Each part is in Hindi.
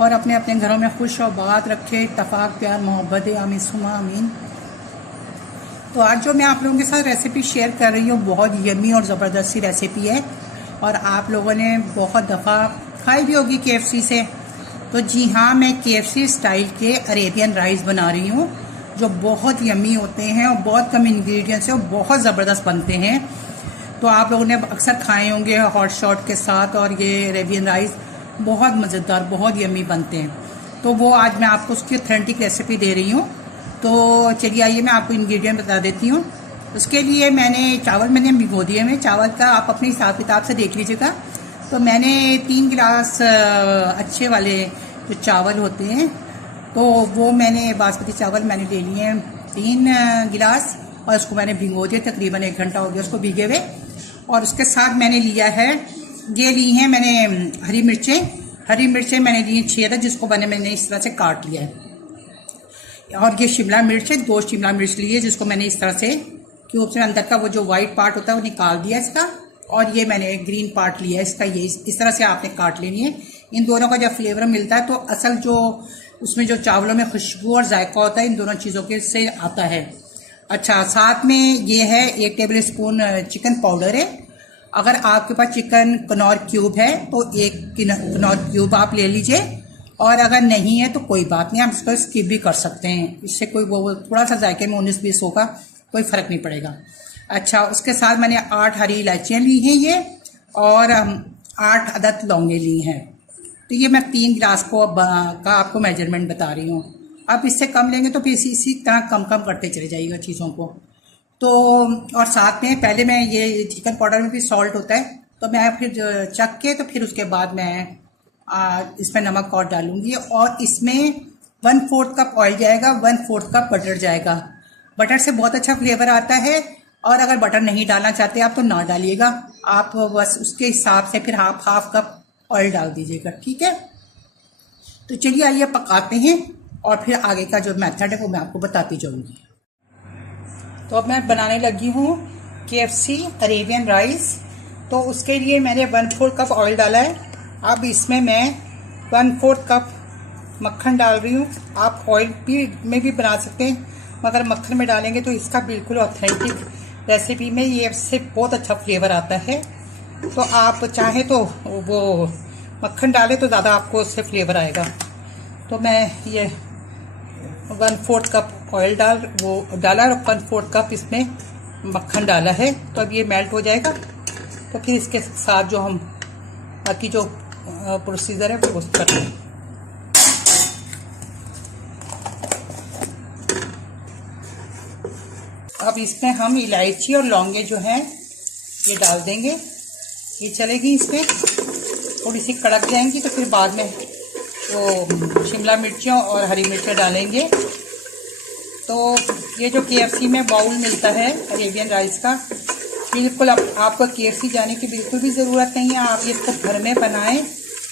और अपने अपने घरों में खुश और बात रखे, इत्तफाक प्यार मोहब्बत आमीन सुमा आमीन। तो आज जो मैं आप लोगों के साथ रेसिपी शेयर कर रही हूँ बहुत यमी और ज़बरदस्त सी रेसिपी है और आप लोगों ने बहुत दफ़ा खाई भी होगी KFC से। तो जी हाँ, मैं KFC स्टाइल के अरेबियन राइस बना रही हूँ जो बहुत यमी होते हैं और बहुत कम इंग्रेडिएंट्स से और बहुत ज़बरदस्त बनते हैं। तो आप लोगों ने अक्सर खाए होंगे हॉट शॉट के साथ और ये अरेबियन राइस बहुत मज़ेदार बहुत यमी बनते हैं। तो वो आज मैं आपको उसकी ऑथेंटिक रेसिपी दे रही हूँ। तो चलिए आइए मैं आपको इंग्रेडिएंट बता देती हूँ। उसके लिए मैंने चावल भिगो दिए हैं। चावल का आप अपने हिसाब किताब से देख लीजिएगा। तो मैंने 3 गिलास अच्छे वाले जो चावल होते हैं तो वो मैंने बासमती चावल मैंने ले लिए हैं 3 गिलास और उसको मैंने भिगो दिया। तकरीबन 1 घंटा हो गया उसको भीगे हुए। और उसके साथ मैंने लिया है ये ली हैं मैंने हरी मिर्चें मैंने ली हैं 6 जिसको मैंने इस तरह से काट लिया है। और ये शिमला मिर्च है 2 शिमला मिर्च ली है जिसको मैंने इस तरह से क्यूब से अंदर का वो जो वाइट पार्ट होता है वो निकाल दिया इसका। और ये मैंने ग्रीन पार्ट लिया है इसका। ये इस तरह से आपने काट लेनी है। इन दोनों का जब फ्लेवर मिलता है तो असल जो उसमें जो चावलों में खुशबू और जायका होता है इन दोनों चीज़ों के से आता है। अच्छा, साथ में ये है 1 टेबल स्पून चिकन पाउडर है। अगर आपके पास चिकन कनौर क्यूब है तो 1 कनौर क्यूब आप ले लीजिए और अगर नहीं है तो कोई बात नहीं, आप इसको स्किप भी कर सकते हैं। इससे कोई वो थोड़ा सा जायके में 19-20 होगा, कोई फ़र्क नहीं पड़ेगा। अच्छा, उसके साथ मैंने 8 हरी इलायचियाँ ली हैं ये और 8 अदद लौंगे ली हैं। तो ये मैं 3 गिलास का आपको मेजरमेंट बता रही हूँ। आप इससे कम लेंगे तो फिर इसी तरह कम करते चले जाइएगा चीज़ों को। तो और साथ में पहले मैं ये चिकन पाउडर में भी सॉल्ट होता है तो मैं फिर चख के तो फिर उसके बाद मैं इसमें नमक और डालूंगी। और इसमें 1/4 कप ऑयल जाएगा, 1/4 कप बटर जाएगा। बटर से बहुत अच्छा फ्लेवर आता है और अगर बटर नहीं डालना चाहते आप तो ना डालिएगा, आप बस उसके हिसाब से फिर हाफ कप ऑयल डाल दीजिएगा, ठीक है। तो चलिए आइए पकाते हैं और फिर आगे का जो मेथड है वो मैं आपको बताती जाऊंगी। तो अब मैं बनाने लगी हूँ KFC अरेबियन राइस। तो उसके लिए मैंने 1/4 कप ऑयल डाला है। अब इसमें मैं 1/4 कप मक्खन डाल रही हूँ। आप ऑयल में भी बना सकते हैं मगर मक्खन में डालेंगे तो इसका बिल्कुल ऑथेंटिक रेसिपी में ये इससे बहुत अच्छा फ्लेवर आता है। तो आप चाहें तो वो मक्खन डालें तो ज़्यादा आपको उससे फ्लेवर आएगा। तो मैं ये 1/4 कप ऑयल डाला और 1/4 कप इसमें मक्खन डाला है। तो अब ये मेल्ट हो जाएगा तो फिर इसके साथ जो हम बाकी जो प्रोसीजर है वो उस पर अब इसमें हम इलायची और लौंगे जो हैं ये डाल देंगे। ये चलेगी, इसमें थोड़ी सी कड़क जाएंगी तो फिर बाद में वो शिमला मिर्चियों और हरी मिर्चें डालेंगे। तो ये जो KFC में बाउल मिलता है अरेबियन राइस का, बिल्कुल आपको KFC जाने की बिल्कुल भी ज़रूरत नहीं है। आप ये इसको घर में बनाएं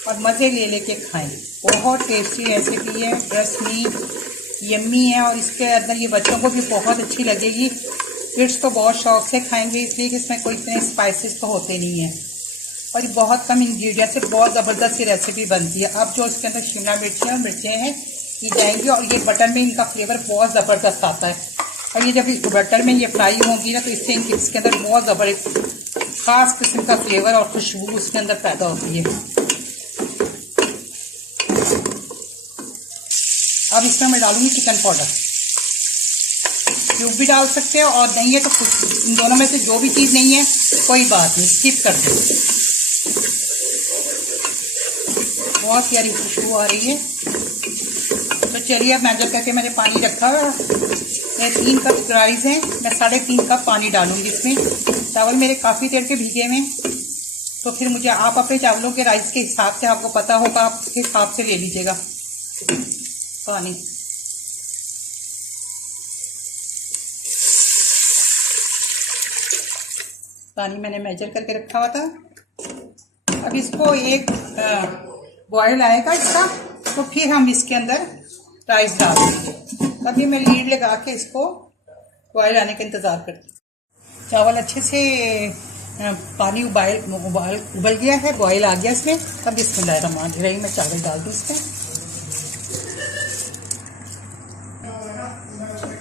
और मज़े लेके खाएं। बहुत टेस्टी रेसिपी है, ट्रस्ट मी, यम्मी है। और इसके अंदर ये बच्चों को भी बहुत अच्छी लगेगी। किड्स तो बहुत शौक से खाएंगे इसलिए कि इसमें कोई इतने स्पाइसेस तो होते नहीं हैं और ये बहुत कम इंग्रेडिएंट से बहुत ज़बरदस्त सी रेसिपी बनती है। अब जो इसके अंदर शिमला मिर्चें और मिर्चें हैं ये जाएंगी और ये बटर में इनका फ्लेवर बहुत ज़बरदस्त आता है। और ये जब बटर में ये फ्राई होंगी ना तो इससे इसके अंदर बहुत ज़बरदस्त ख़ास किस्म का फ्लेवर और खुशबू उसके अंदर पैदा होती है। अब इसमें मैं डालूंगी चिकन पाउडर। क्यूब भी डाल सकते हैं और नहीं है तो इन दोनों में से जो भी चीज़ नहीं है कोई बात नहीं, स्किप कर दें। बहुत प्यारी खुशबू आ रही है। तो चलिए अब मेजर करके मैंने पानी रखा हुआ है। 3 कप राइस है, मैं 3.5 कप पानी डालूंगी इसमें। चावल मेरे काफ़ी देर के भीगे हुए तो फिर मुझे आप अपने चावलों के राइस के हिसाब से आपको पता होगा, आप उसके हिसाब से ले लीजिएगा पानी। पानी मैंने मेजर करके रखा हुआ था। अब इसको एक बॉयल आएगा इसका तो फिर हम इसके अंदर राइस डाल देंगे। अभी मैं लीड लगा के इसको बॉयल आने का इंतज़ार करती हूँ। चावल अच्छे से पानी उबल गया है, बॉयल आ गया इसमें। अब बिस्मिल्लाहिर्रहमानिर्रहीम मैं चावल डाल दूँ इसमें।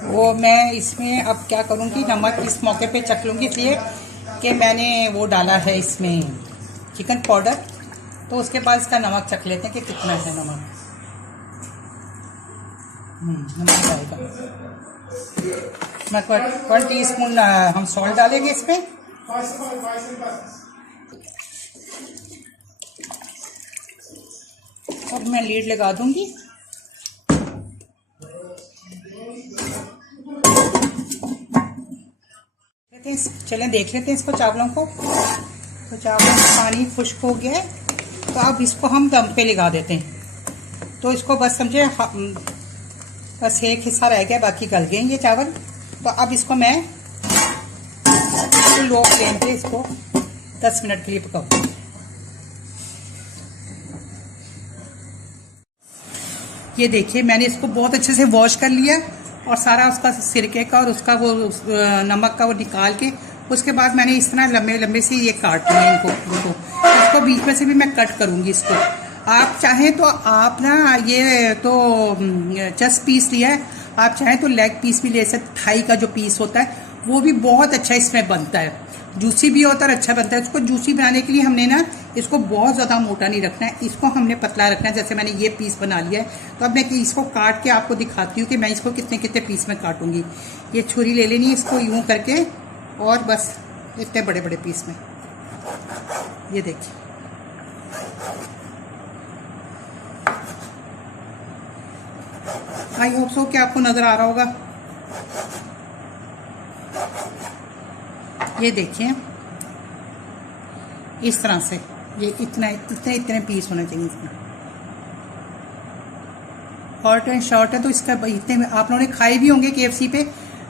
वो मैं इसमें अब क्या करूँगी, नमक इस मौके पे चख लूँगी, इसलिए कि मैंने वो डाला है इसमें चिकन पाउडर, तो उसके बाद इसका नमक चख लेते हैं कि कितना है नमक। नमक जाएगा, मैं 1 टीस्पून हम सॉल्ट डालेंगे इसमें। अब मैं लीड लगा दूंगी। चलें देख लेते हैं इसको, चावलों को। तो चावलों का पानी खुश्क हो गया है, तो अब इसको हम दम पे लगा देते हैं। तो इसको बस समझे, बस एक हिस्सा रह गया, बाकी गल गए ये चावल। तो अब इसको मैं लो फ्लेम पे इसको 10 मिनट के लिए पकाऊंगी। ये देखिए मैंने इसको बहुत अच्छे से वॉश कर लिया और सारा उसका सिरके का और उसका वो नमक का वो निकाल के, उसके बाद मैंने इस तरह लंबे लंबे से ये काट लिया इनको। इसको बीच में से भी मैं कट करूंगी इसको। आप चाहें तो आप ना ये तो चेस्ट पीस लिया है, आप चाहें तो लेग पीस भी ले सकते। थाई का जो पीस होता है वो भी बहुत अच्छा इसमें बनता है, जूसी भी होता है, अच्छा बनता है। उसको जूसी बनाने के लिए हमने ना इसको बहुत ज़्यादा मोटा नहीं रखना है, इसको हमने पतला रखना है। जैसे मैंने ये पीस बना लिया है, तो अब मैं इसको काट के आपको दिखाती हूँ कि मैं इसको कितने कितने पीस में काटूंगी। ये छुरी ले लेनी है, इसको यूं करके, और बस इतने बड़े बड़े पीस में। ये देखिए आई होप सो कि आपको नजर आ रहा होगा। ये देखिए इस तरह से, ये इतने पीस होने चाहिए इसमें। शॉर्ट एंड शॉर्ट है तो इसका इतने आप लोगों ने खाए भी होंगे KFC पे,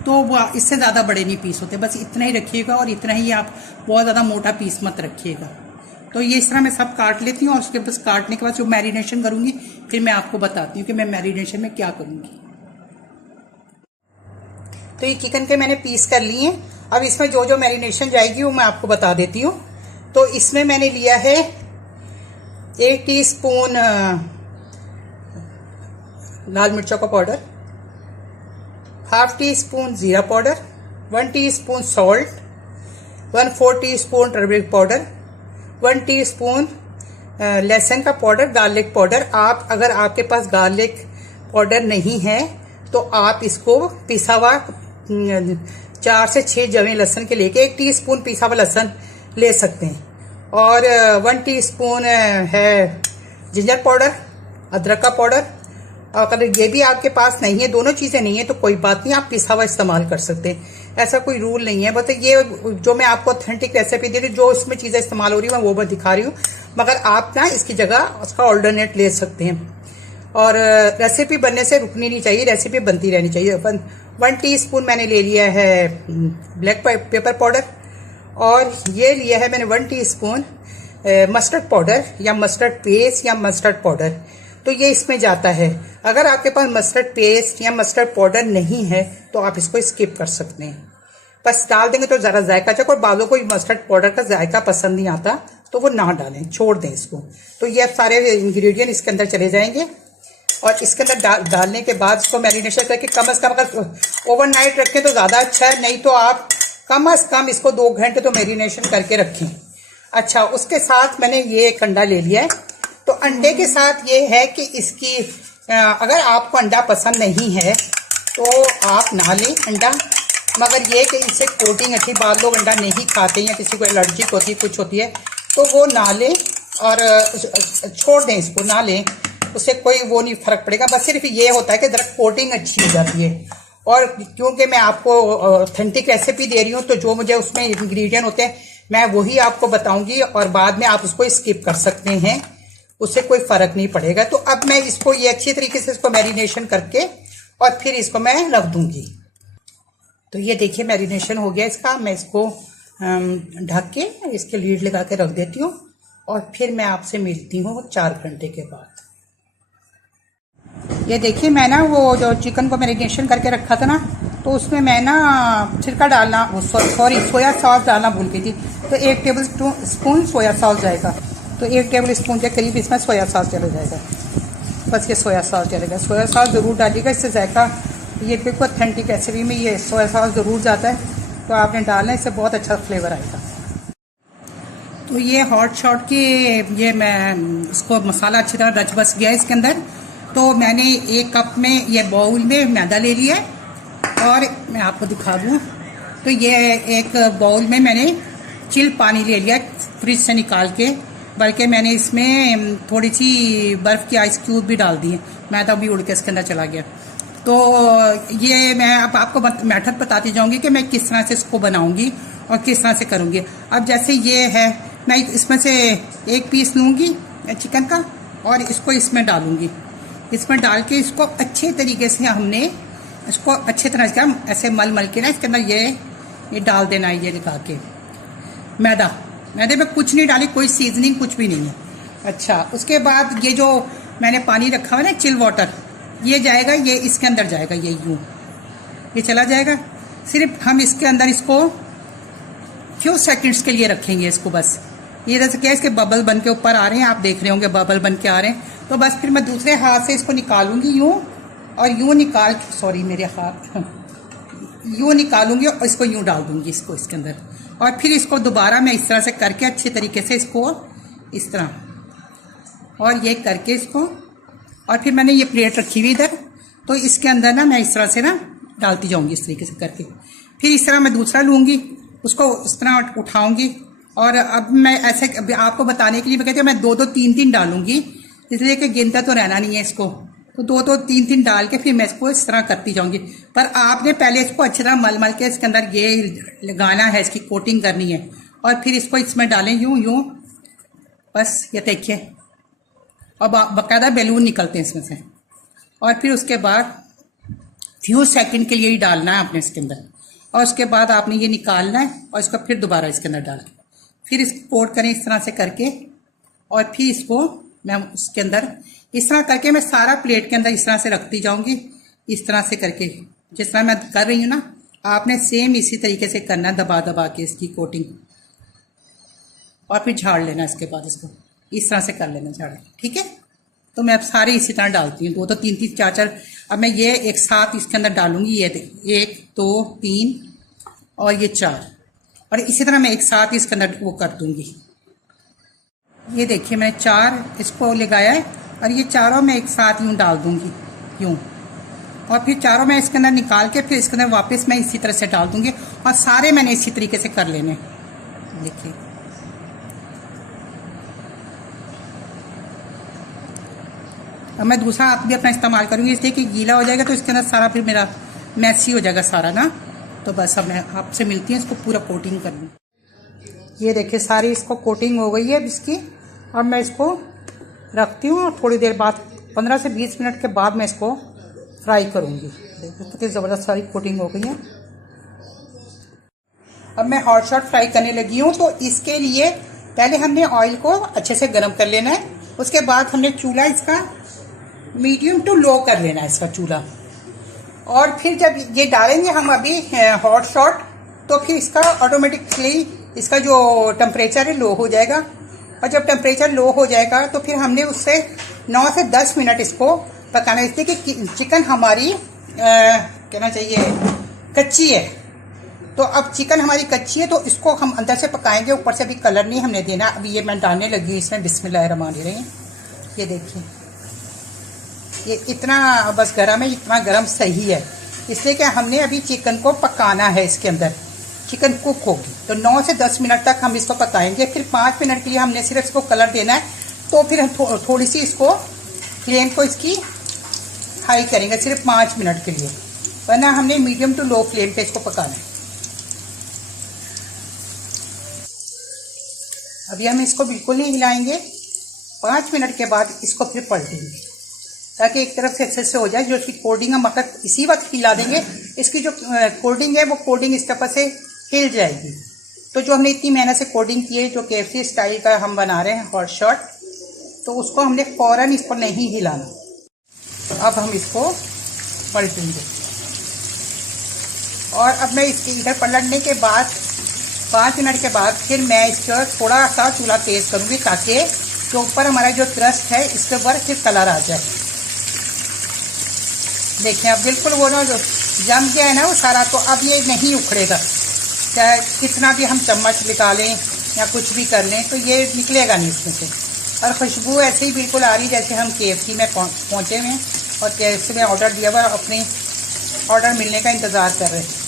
तो इससे ज़्यादा बड़े नहीं पीस होते, बस इतना ही रखिएगा। और इतना ही, आप बहुत ज़्यादा मोटा पीस मत रखिएगा। तो ये इस तरह मैं सब काट लेती हूँ, और उसके बस काटने के बाद जो मैरिनेशन करूँगी फिर मैं आपको बताती हूँ कि मैं मैरिनेशन में क्या करूँगी। तो ये चिकन के मैंने पीस कर लिए हैं। अब इसमें जो जो मैरिनेशन जाएगी वो मैं आपको बता देती हूँ। तो इसमें मैंने लिया है 1 टीस्पून लाल मिर्चों का पाउडर, ½ टीस्पून जीरा powder, 1 teaspoon salt, 1/4 teaspoon turmeric powder, 1 teaspoon लहसुन का पाउडर, गार्लिक पाउडर। आप अगर आपके पास गार्लिक पाउडर नहीं है तो आप इसको पिसा हुआ 4 से 6 जवे लहसुन के लेके 1 टीस्पून पिसा हुआ लहसुन ले सकते हैं। और 1 टीस्पून है जिंजर पाउडर, अदरक का पाउडर। अगर ये भी आपके पास नहीं है, दोनों चीज़ें नहीं है, तो कोई बात नहीं, आप पिसा हुआ इस्तेमाल कर सकते हैं। ऐसा कोई रूल नहीं है। बस ये जो मैं आपको ऑथेंटिक रेसिपी दे रही हूँ, जो इसमें चीज़ें इस्तेमाल हो रही है मैं वो मैं दिखा रही हूँ, मगर आप ना इसकी जगह उसका ऑल्टरनेट ले सकते हैं। और रेसिपी बनने से रुकनी नहीं चाहिए, रेसिपी बनती रहनी चाहिए। 1 टीस्पून मैंने ले लिया है ब्लैक पेपर पाउडर, और ये लिया है मैंने 1 टीस्पून मस्टर्ड पाउडर या मस्टर्ड पेस्ट या मस्टर्ड पाउडर। तो ये इसमें जाता है। अगर आपके पास मस्टर्ड पेस्ट या मस्टर्ड पाउडर नहीं है तो आप इसको स्किप कर सकते हैं, बस डाल देंगे तो ज़रा जायका चक। और बालों को मस्टर्ड पाउडर का जायका पसंद नहीं आता तो वो ना डालें, छोड़ दें इसको। तो ये सारे इंग्रेडिएंट इसके अंदर चले जाएंगे, और इसके अंदर डालने के बाद इसको मैरिनेशन करके कम से कम, अगर ओवरनाइट रखें तो ज़्यादा अच्छा है, नहीं तो आप कम से कम इसको 2 घंटे तो मैरिनेशन करके रखें। अच्छा, उसके साथ मैंने ये एक अंडा ले लिया है। तो अंडे के साथ ये है कि इसकी अगर आपको अंडा पसंद नहीं है तो आप ना लें अंडा, मगर ये कि इससे कोटिंग अच्छी, बाद लोग अंडा नहीं खाते या किसी को एलर्जिक होती है, कुछ होती है, तो वो ना लें और छोड़ दें, इसको ना लें, उससे कोई वो नहीं फर्क पड़ेगा। बस सिर्फ ये होता है कि ज़रा कोटिंग अच्छी हो जाती है। और क्योंकि मैं आपको ऑथेंटिक रेसिपी दे रही हूँ, तो जो मुझे उसमें इंग्रेडिएंट होते हैं मैं वही आपको बताऊंगी, और बाद में आप उसको स्किप कर सकते हैं, उससे कोई फर्क नहीं पड़ेगा। तो अब मैं इसको ये अच्छी तरीके से इसको मैरिनेशन करके और फिर इसको मैं रख दूंगी। तो ये देखिए मैरिनेशन हो गया इसका। मैं इसको ढक के इसके लीड लगा के रख देती हूँ, और फिर मैं आपसे मिलती हूँ 4 घंटे के बाद। ये देखिए मैं ना वो जो चिकन को मैरिनेशन करके रखा था ना, तो उसमें मैं ना छिलका डालना, सॉरी सोया सॉस डालना भूल गई थी। तो 1 टेबल स्पून सोया सॉस जाएगा, तो 1 टेबल स्पून के करीब इसमें सोया सॉस चला जाएगा। बस ये सोया सॉस चलेगा, सोया सॉस ज़रूर डालिएगा, इससे जायका ये बिल्कुल ऑथेंटिक रेसिपी में ये सोया सॉस ज़रूर जाता है, तो आपने डालना है, इससे बहुत अच्छा फ्लेवर आएगा। तो ये हॉट शॉट के ये मैं इसको मसाला अच्छी तरह रच बस गया इसके अंदर। तो मैंने 1 कप में ये बाउल में मैदा ले लिया और मैं आपको दिखा दूँ तो ये एक बाउल में मैंने चिल पानी ले लिया फ्रिज से निकाल के, बल्कि मैंने इसमें थोड़ी सी बर्फ़ की आइस क्यूब भी डाल दी है, मैदा भी उड़ के इसके अंदर चला गया। तो ये मैं अब आपको मेथड बताती जाऊंगी कि मैं किस तरह से इसको बनाऊंगी और किस तरह से करूंगी। अब जैसे ये है, मैं इसमें से 1 पीस लूँगी चिकन का और इसको इसमें डालूंगी। इसमें डाल के इसको अच्छे तरीके से हमने इसको अच्छे तरह से ऐसे मल मल के ना इसके अंदर ये डाल देना है। ये लगा के मैदे में कुछ नहीं डाली, कोई सीजनिंग कुछ भी नहीं है। अच्छा, उसके बाद ये जो मैंने पानी रखा हुआ है ना चिल वाटर, ये जाएगा, ये इसके अंदर जाएगा, ये चला जाएगा। सिर्फ हम इसके अंदर इसको फ्यू सेकंड्स के लिए रखेंगे इसको बस। ये जैसे क्या इसके बबल बन के ऊपर आ रहे हैं, आप देख रहे होंगे बबल बन के आ रहे हैं। तो बस फिर मैं दूसरे हाथ से इसको निकालूंगी यूँ और यूँ निकाल, सॉरी मेरे हाथ, यूँ निकालूंगी और इसको यूँ डाल दूंगी इसको इसके अंदर। और फिर इसको दोबारा मैं इस तरह से करके अच्छे तरीके से इसको इस तरह और ये करके इसको, और फिर मैंने ये प्लेट रखी हुई इधर, तो इसके अंदर ना मैं इस तरह से ना डालती जाऊंगी इस तरीके से करके। फिर इस तरह मैं दूसरा लूँगी, उसको इस तरह उठाऊंगी। और अब मैं ऐसे आपको बताने के लिए मैं कहती हूँ मैं 2-2 3-3 डालूंगी, इसलिए कि गिनता तो रहना नहीं है इसको। तो 2-2 3-3 डाल के फिर मैं इसको इस तरह करती जाऊंगी। पर आपने पहले इसको अच्छी तरह मल मल के इसके अंदर ये लगाना है, इसकी कोटिंग करनी है, और फिर इसको इसमें डालें यूँ बस। ये देखिए, और बाकायदा बैलून निकलते हैं इसमें से। और फिर उसके बाद फ्यू सेकंड के लिए ही डालना है आपने इसके अंदर, और उसके बाद आपने ये निकालना है और इसको फिर दोबारा इसके अंदर डाल के फिर इसको कोट करें इस तरह से करके। और फिर इसको मैं उसके अंदर इस तरह करके मैं सारा प्लेट के अंदर इस तरह से रखती जाऊंगी, इस तरह से करके जिस तरह मैं कर रही हूँ ना, आपने सेम इसी तरीके से करना है, दबा दबा के इसकी कोटिंग, और फिर झाड़ लेना। इसके बाद इसको इस तरह से कर लेना झाड़, ठीक है। तो मैं अब सारे इसी तरह डालती हूँ, 2-2 3-3 4-4। अब मैं ये एक साथ इसके अंदर डालूंगी, ये 1 2 3 और ये 4, और इसी तरह मैं एक साथ इसके अंदर वो कर दूंगी। ये देखिए मैंने 4 इसको लगाया है, और ये चारों मैं एक साथ यूँ डाल दूंगी यूँ, और फिर चारों मैं इसके अंदर निकाल के फिर इसके अंदर वापस मैं इसी तरह से डाल दूंगी, और सारे मैंने इसी तरीके से कर लेने। देखिए अब मैं दूसरा हाथ भी अपना इस्तेमाल करूंगी, इसलिए कि गीला हो जाएगा तो इसके अंदर सारा फिर मेरा मैसी हो जाएगा सारा ना। तो बस अब मैं आपसे मिलती हूँ, इसको पूरा कोटिंग कर लूँ। ये देखिए सारी इसको कोटिंग हो गई है इसकी। अब मैं इसको रखती हूँ, और थोड़ी देर बाद 15 से 20 मिनट के बाद मैं इसको फ्राई करूँगी। देखिए कितनी ज़बरदस्त सारी कोटिंग हो गई है। अब मैं हॉट शॉट फ्राई करने लगी हूँ। तो इसके लिए पहले हमने ऑयल को अच्छे से गर्म कर लेना है, उसके बाद हमने चूल्हा इसका मीडियम टू लो कर लेना है इसका चूल्हा। और फिर जब ये डालेंगे हम अभी हॉट शॉट, तो फिर इसका ऑटोमेटिकली इसका जो टेम्परेचर है लो हो जाएगा, और जब टेम्परेचर लो हो जाएगा तो फिर हमने उससे 9 से 10 मिनट इसको पकाना है, इसलिए कि चिकन हमारी कहना चाहिए कच्ची है। तो अब चिकन हमारी कच्ची है तो इसको हम अंदर से पकाएंगे, ऊपर से अभी कलर नहीं हमने देना। अभी ये मैं डालने लगी इसमें, बिस्मिल्लाहिर्रहमानिर्रहीम। ये देखिए ये इतना बस गरम है, इतना गरम सही है, इसलिए कि हमने अभी चिकन को पकाना है। इसके अंदर चिकन कुक होगी, तो 9 से 10 मिनट तक हम इसको पकाएंगे। फिर 5 मिनट के लिए हमने सिर्फ इसको कलर देना है, तो फिर हम थोड़ी सी इसको फ्लेम को इसकी हाई करेंगे सिर्फ 5 मिनट के लिए, वरना हमने मीडियम टू लो फ्लेम पे इसको पकाना है। अभी हम इसको बिल्कुल नहीं हिलाएंगे, 5 मिनट के बाद इसको फिर पलटेंगे, ताकि एक तरफ से अच्छे से हो जाए। जो इसकी कोल्डिंग हम मतलब इसी वक्त हिला देंगे, इसकी जो कोल्डिंग है वो कोल्डिंग इस तरह से हिल जाएगी। तो जो हमने इतनी मेहनत से कोल्डिंग की है, जो KFC स्टाइल का हम बना रहे हैं हॉट शॉट, तो उसको हमने फ़ौरन इसको नहीं हिलाना। अब हम इसको पलटेंगे, और अब मैं इसके इधर पलटने के बाद 5 मिनट के बाद फिर मैं इसका थोड़ा सा चूल्हा तेज़ करूँगी, ताकि जो ऊपर हमारा जो क्रस्ट है इसके ऊपर फिर कलर आ जाए। देखिए अब बिल्कुल वो ना जो जम गया है ना वो सारा, तो अब ये नहीं उखड़ेगा। चाहे कितना भी हम चम्मच निकालें या कुछ भी कर लें तो ये निकलेगा नहीं इसमें से। और खुशबू ऐसे ही बिल्कुल आ रही जैसे हम KFC में पहुँचे हुए हैं और KFC में ऑर्डर दिया हुआ, अपने ऑर्डर मिलने का इंतज़ार कर रहे हैं।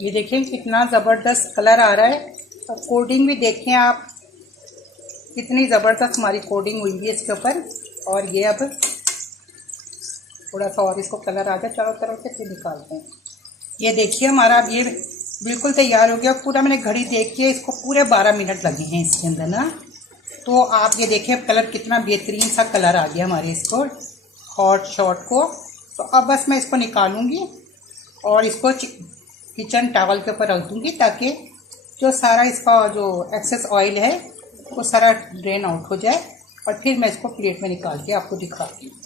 ये देखिए कितना ज़बरदस्त कलर आ रहा है। और कोटिंग भी देखें आप, कितनी ज़बरदस्त हमारी कोटिंग हुई है इसके ऊपर। और ये अब थोड़ा सा और इसको कलर आ जाए चारों तरफ से, फिर निकालते हैं। ये देखिए हमारा अब ये बिल्कुल तैयार हो गया। पूरा मैंने घड़ी देख के इसको पूरे 12 मिनट लगे हैं इसके अंदर ना। तो आप ये देखिए कलर कितना बेहतरीन सा कलर आ गया हमारे इसको हॉट शॉट को। तो अब बस मैं इसको निकालूंगी और इसको किचन टॉवल के ऊपर रख दूंगी, ताकि जो सारा इसका जो एक्सेस ऑयल है वो सारा ड्रेन आउट हो जाए। और फिर मैं इसको प्लेट में निकाल के आपको दिखाती हूँ।